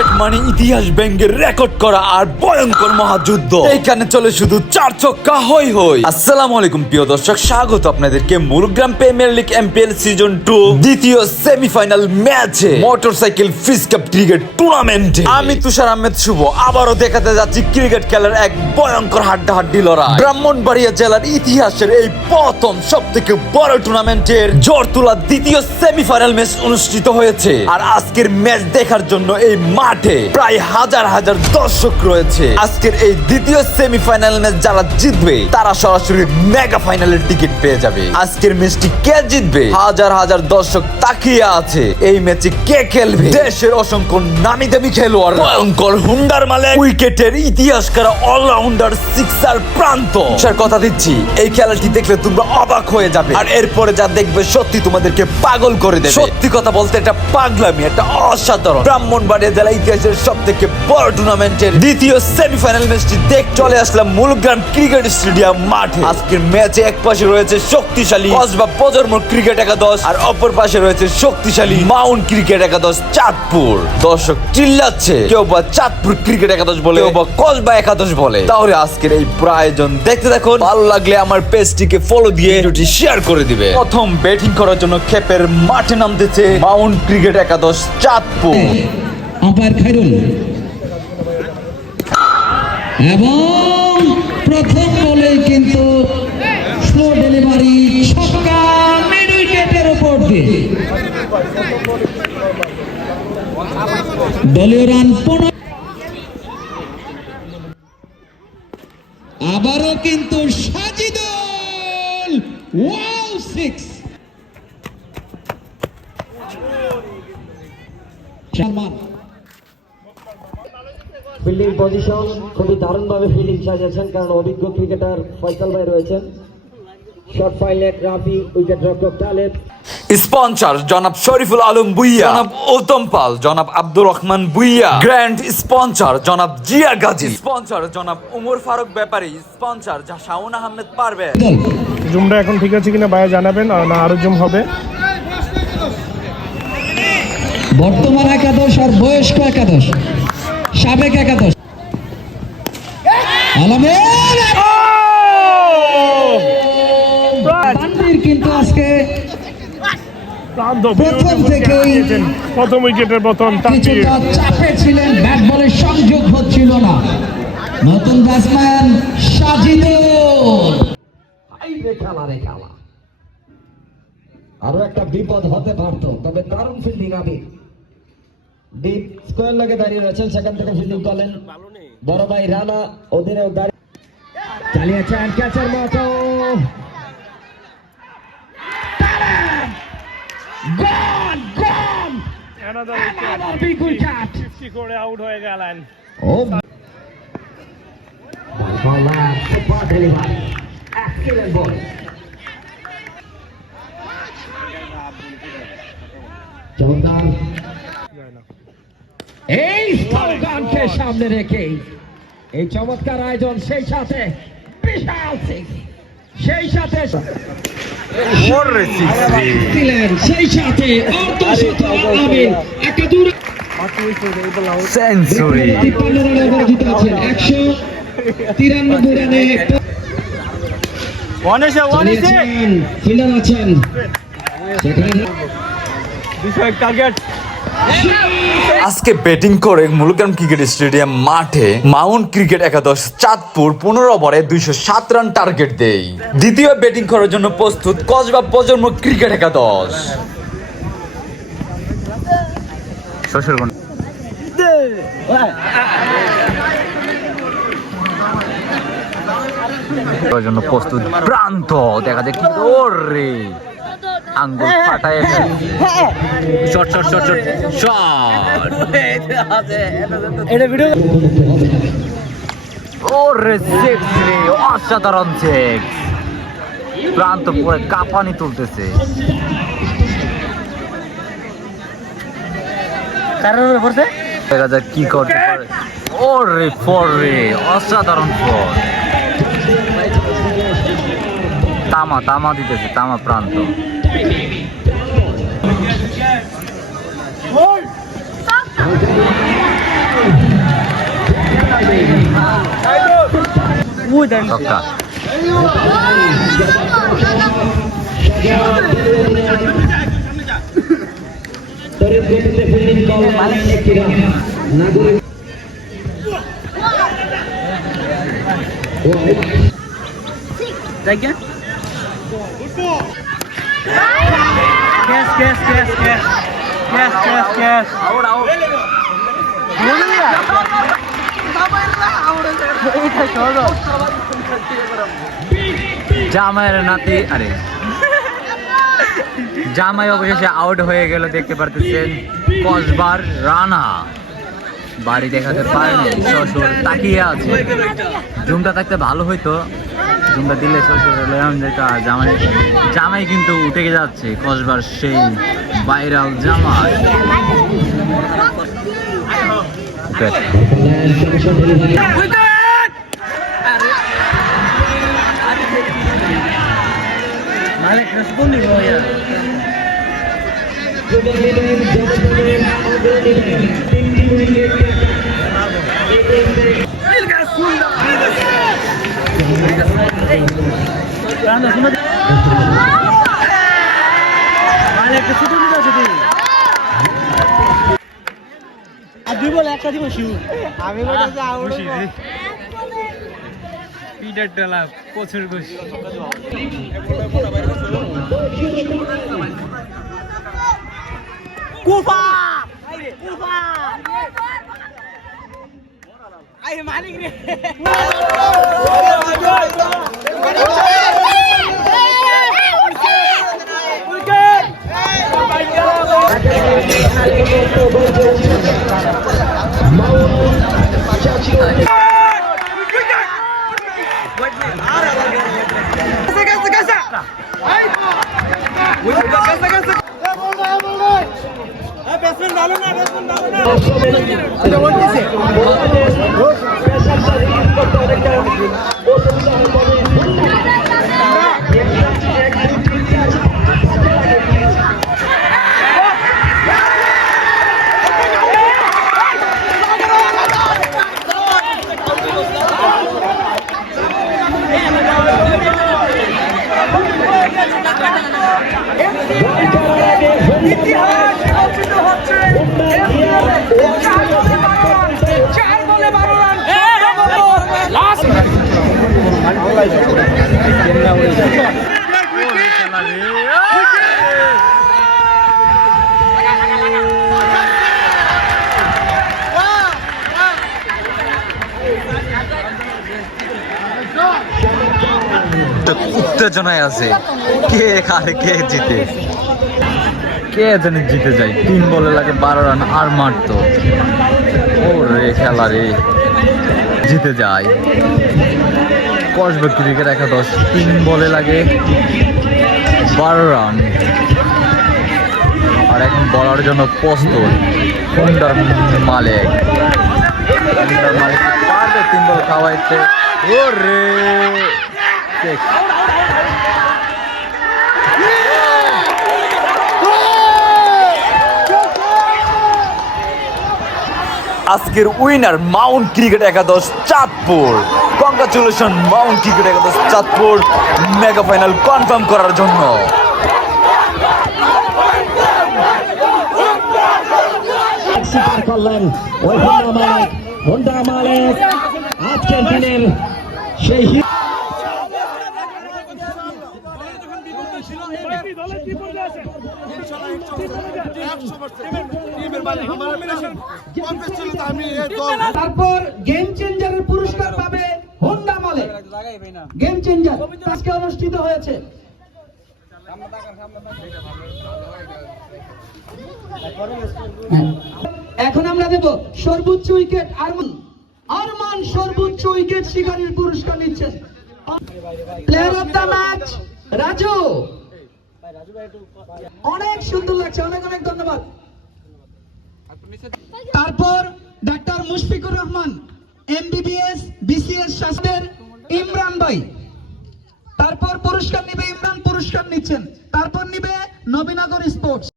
Cricket মানে ইতিহাস ভেঙে রেকর্ড করা আর ভয়ঙ্কর মহাযুদ্ধ। এইখানে চলে শুধু চার ছক্কা হই হই। আসসালামু আলাইকুম প্রিয় দর্শক, স্বাগত আপনাদেরকে মুরুগ্রাম প্রিমিয়ার লিগ এমপিএল সিজন 2 দ্বিতীয় সেমিফাইনাল ম্যাচে মোটরসাইকেল ফিস কাপ ক্রিকেট টুর্নামেন্টে। আমি তুষার আহমেদ শুভ আবারও দেখাতে যাচ্ছি ক্রিকেট খেলার এক ভয়ঙ্কর হাড্ডাহাড্ডি লড়াই। ব্রাহ্মণবাড়িয়া জেলার ইতিহাসের এই প্রথম সবথেকে বড় টুর্নামেন্টের জোর তোলা দ্বিতীয় সেমিফাইনাল ম্যাচ অনুষ্ঠিত হয়েছে। আর আজকের ম্যাচ দেখার জন্য এই মাঠে প্রায় হাজার হাজার দর্শক রয়েছে। আজকের এই দ্বিতীয় সেমিফাইনাল ম্যাচ যারা জিতবে তারা সরাসরি মেগা ফাইনালের টিকিট পেয়ে যাবে। আজকের ম্যাচটি কে জিতবে হাজার হাজার দর্শক তাকিয়ে আছে। এই ম্যাচে কে খেলবে দেশের অসংখ্য নামি দামি খেলোয়াড়, ভয়ঙ্কর হুন্ডার মালিক, উইকেটের ইতিহাস করা অলরাউন্ডার, সিক্সার প্রান্ত। স্যার কথা দিচ্ছি এই খেলাটি দেখলে তোমরা অবাক হয়ে যাবে, আর এরপরে যা দেখবে সত্যি তোমাদেরকে পাগল করে দেবে। সত্যি কথা বলতে এটা পাগলামি, এটা অসাধারণ। ব্রাহ্মণবাড়িয়া জেলা ইতিহাসের সব থেকে বড় টুর্নামেন্টের দ্বিতীয় সেমিফাইনাল ম্যাচটি দেখতে চলে আসলাম মুরুগ্রাম ক্রিকেট স্টেডিয়াম মাঠে। আজকের ম্যাচে এক পাশে রয়েছে শক্তিশালী কসবা প্রজন্ম ক্রিকেট একাদশ, আর অপর পাশে রয়েছে শক্তিশালী মাউন্ট ক্রিকেট একাদশ চাঁদপুর। দর্শক চিল্লাচ্ছে, কেউ বা চাঁদপুর ক্রিকেট একাদশ বলে, কেউ বা কসবা একাদশ বলে। তাহলে আজকের এই প্রায়োজন দেখতে দেখুন। ভালো লাগলে আমার পেজটিকে ফলো দিয়ে ভিডিওটি শেয়ার করে দিবে। প্রথম ব্যাটিং করার জন্য খেপের মাঠে নামতেছে মাউন্ট ক্রিকেট একাদশ চাঁদপুর। আম্পায়ার খায়রুল, এবং প্রথম বলে কিন্তু স্লো ডেলিভারি, ছক্কা মিড উইকেটের উপর দিয়ে। দলীয় রান 15। আবারও কিন্তু Sajidul, wow 6। Salman fielding position খুবই দারুণভাবে ফিল্ডিং সাজিয়েছেন, কারণ অভিজ্ঞ ক্রিকেটার ফয়সাল ভাই রয়েছেন। শর্ট পাইলট রাফি, উইকেট রক্ষক তালেব। স্পন্সর জনাব শরীফুল আলম ভুইয়া, জনাব উত্তম পাল, জনাব আব্দুর রহমান ভুইয়া। গ্র্যান্ড স্পন্সর জনাব জিয়া গাজী, স্পন্সর জনাব উমর ফারুক ব্যাপারী, স্পন্সর শাওন আহমেদ পারভেজ। জুমটা এখন ঠিক আছে কিনা ভাইয়া জানাবেন, আর না আরো জুম হবে। বর্তমান একাদশ আর বয়স্ক একাদশ, সাবেক একাদশ। কিন্তু আজকে প্রথম উইকেটের পতন, কিছুটা চাপে ছিলেন, ব্যাট বলের সংযোগ হচ্ছিল না। নতুন ব্যাটসম্যান সাজিদুল, আরো একটা বিপদ হতে পারত, তবে দারুণ ফিল্ডিং। আমি ডিপ স্কোয়ার লাগে দাঁড়িয়ে রয়েছেন, সেখান থেকে ফিল্ডিং করলেন বড় ভাই রানা, অধীনেও দাঁড়িয়ে চালিয়েছেন ক্যাচের মতো। করে আউট হয়ে গেলেন। এই স্লোগানকে সামনে রেখে এই চমৎকার আয়োজন, সেই সাথে বিশাল সিক্স, সেই সাথে সেই সাথে সেঞ্চুরি। 193 রানে ফিল্ডার আছেন সেখানে। আজকে ব্যাটিং করে মুরুগ্রাম ক্রিকেট স্টেডিয়াম মাঠে মাউন্ট ক্রিকেট একাদশ চাঁদপুর 15 ওভারে 207 রান টার্গেট দেয়। দ্বিতীয় ব্যাটিং করার জন্য প্রস্তুত কসবা প্রজন্ম ক্রিকেট একাদশ। জন্য প্রস্তুত প্রান্ত, দেখা যায় কি রে আঙ্গুল ফাটায় shot shot shot shot shot. এটা ভিডিও ওরে সিক্স রে, অসাধারণ সিক্স। প্রান্ত পরে কাঁপানি তুলতেছে। দেখা যাক কি করতে পারে। ওরে ফোর রে, অসাধারণ ফোর। তামা তামা দিতেছে, তামা প্রান্ত। ছক্কা। জামাইয়ের নাতি আরে জামাই অবশেষে আউট হয়ে গেল, দেখতে পারতেছেন কসবার রানা বাড়ি দেখাতে পারেনি, শ্বশুর তাকিয়ে আছে। জুমটা থাকতে ভালো হইতো, জুমটা দিলে শ্বশুর জামাই জামাই কিন্তু উঠে যাচ্ছে কসবার সেই ভাইরাল জামাই। উত্তেজনায় আছে, কে হারে কে জিতে, কে জানি জিতে যায়। 3 বলে লাগে 12 রান আর মারতো, ও রে খেলা রে, জিতে যায় কসবা ক্রিকেট একাদশ। 3 বলে লাগে 12 রান, আর এখন বলার জন্য প্রস্তুত হুন্ডার মালিক। হুন্ডার মালিক পারবে 3 বল খাওয়াইতে। ও রে আজকের উইনার মাউন্ট ক্রিকেট একাদশ চাঁদপুর। কংগ্রাচুলেশন মাউন্ট ক্রিকেট একাদশ চাঁদপুর মেগা ফাইনাল কনফার্ম করার জন্য। করলেন ওই হুন্ডা মালিক আজকের দিনের সেই তারপর গেম চেঞ্জারের পুরস্কার পাবে হোন্ডা মালিক। গেম চেঞ্জার আজকে অনুষ্ঠিত হয়েছে। এখন আমরা দেব সর্বোচ্চ উইকেট আরমান সর্বোচ্চ উইকেট শিকারীর পুরস্কার নিচ্ছেন। Player of the match Raju. অনেক সুন্দর লাগছে, অনেক অনেক ধন্যবাদ। তারপর doctor Mushfiqur Rahman MBBS BCS শাস্ত্রের ইমরান ভাই। তারপর পুরস্কার নিবে ইমরান, পুরস্কার নিচ্ছেন। তারপর নিবে নবীনগর স্পোর্টস।